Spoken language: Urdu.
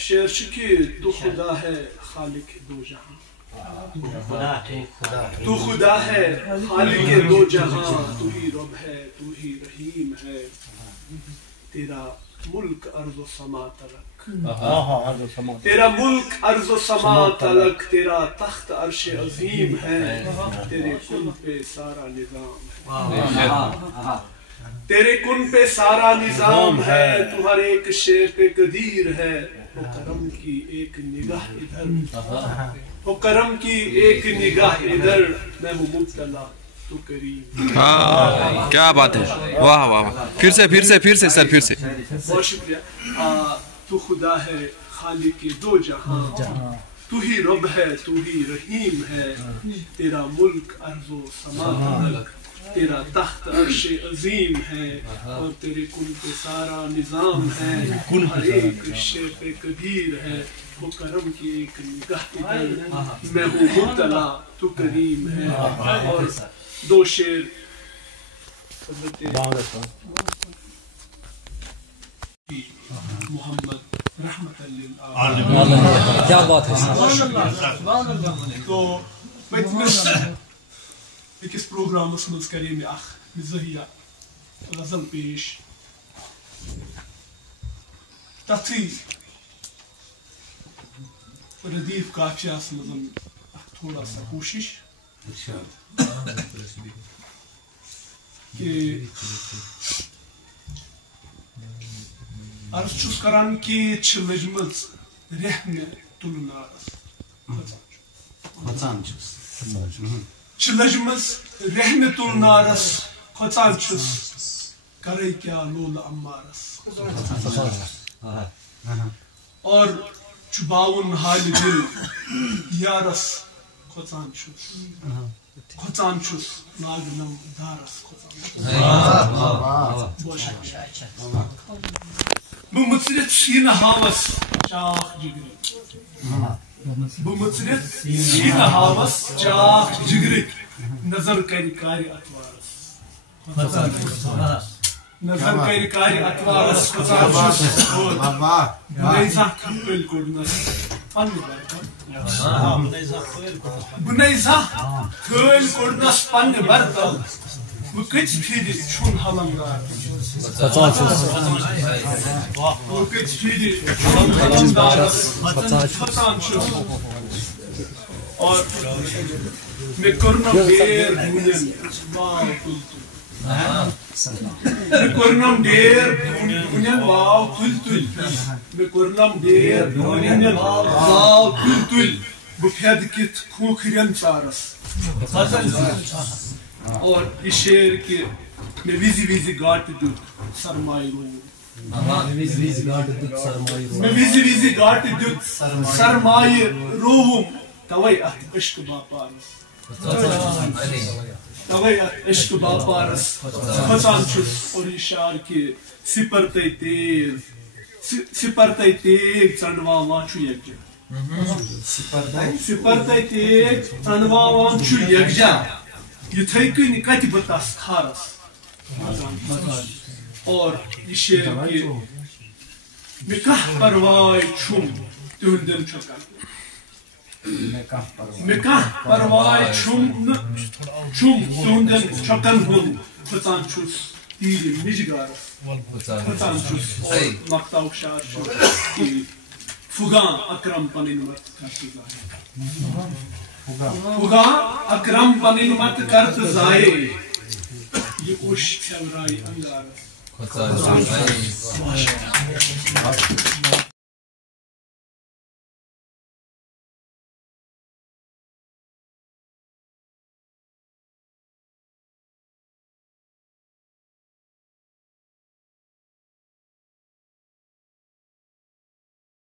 شعر کی تو خدا ہے خالق دو جہاں، تو خدا ہے خالق دو جہاں، تو ہی رب ہے تو ہی رحیم ہے، تیرا ملک ارض و سما تلک، تیرا ملک ارض و سما تلک، تیرا تخت عرش عظیم ہے، تیرے کن پہ سارا نظام ہے، تیرے کن پہ سارا نظام ہے، تو ہر ایک شے پہ قدیر ہے، وہ کرم کی ایک نگاہ ادھر، وہ کرم کی ایک نگاہ ادھر، میں ہوں مبتلا تو کریم۔ کیا بات ہے، واہ واہ واہ، پھر سے سر پھر سے۔ بہت شکریہ۔ تو خدا ہے خالق دو جہاں، تو ہی رب ہے تو ہی رحیم ہے، تیرا ملک ارض و سما تلک، تیرا تخت عرش عظیم ہے، اور تیرے کن پہ سارا نظام ہے، ہر ایک شے پہ قدیر ہے، وہ کرم کی ایک نگاہ ادھر، میں ہوں مبتلا تو کریم ہے۔ اور دو شعر حضرت محمد رحمت للعالمین، کیا بات ہے۔ تو پتمس اکس پروگرامس مز کرے میں اخ مزاحیہ غزل پیش، تتھی ردیف کافیاس مزن تھوڑا سا کوشش کہ عرض چھس کران کہ چھ لجمز رحمِ تلنارس، چھ لجمز رحمِ تلنارس، کھوژان چھس کرے کیا لول عمارس، اور چھباون حال دل یارس، کھوژان چھس ناگنم دارس، بہ مژرتھ سینہ ہاوس چاک جگرک، بہ مژرتھ سینہ ہاوس چاک جگرک، نظر کر کارِ اتوارس، نظر کر کارِ اتوارس، کھوژان چھس بنیزا کھپل کوڑنس پنہ برتن، بنیزا کھل کوڑنس پنہ برتن، وہ کچھ پھر چھن حلمدار، وہ کچھ پھر چھن حلمدارس، کھوژان چھس، اور میں کرنم دیر دونین واو تل تل، میں کرنم دیر دونین واو تل تل، میں کرنم دیر دونین واو تل تل، بہ پھید کت کھوکھرین ژارس، اور یہ شعر کہ میں ویزی ویزی گاٹ دیت سرمائی روم، میں ویزی ویزی گاٹ دیت سرمائی روم، توے ات عشق باپارس، توے ات عشق باپارس، کھوژان چھس، اور یہ شعر کہ سپرتے تیز ژنڈواوان چھُ یکجا، سپرتے تیز ژنڈواوان چھُ یکجا، یتھے کن کتہ بہ تس کھارس، اور یہ شعر کہ مے کانٛہہ پرواے چھُم تہنٛدٮ۪ن چھۄکن، مے کانٛہہ پرواے چھُم تہنٛدٮ۪ن چھۄکن ہُنٛد، کھوژان چھُس تیٖرِ مِجگارس، کھوژان چھُس، اور مقطعُک شعر چھُ کہ فُگان اکرم پنٕنۍ مت کر تہٕ ظاہر، فُگان اکرم پنٕنۍ مت کر تہٕ ظاہر، یہ اوش پھیلراے انگارس۔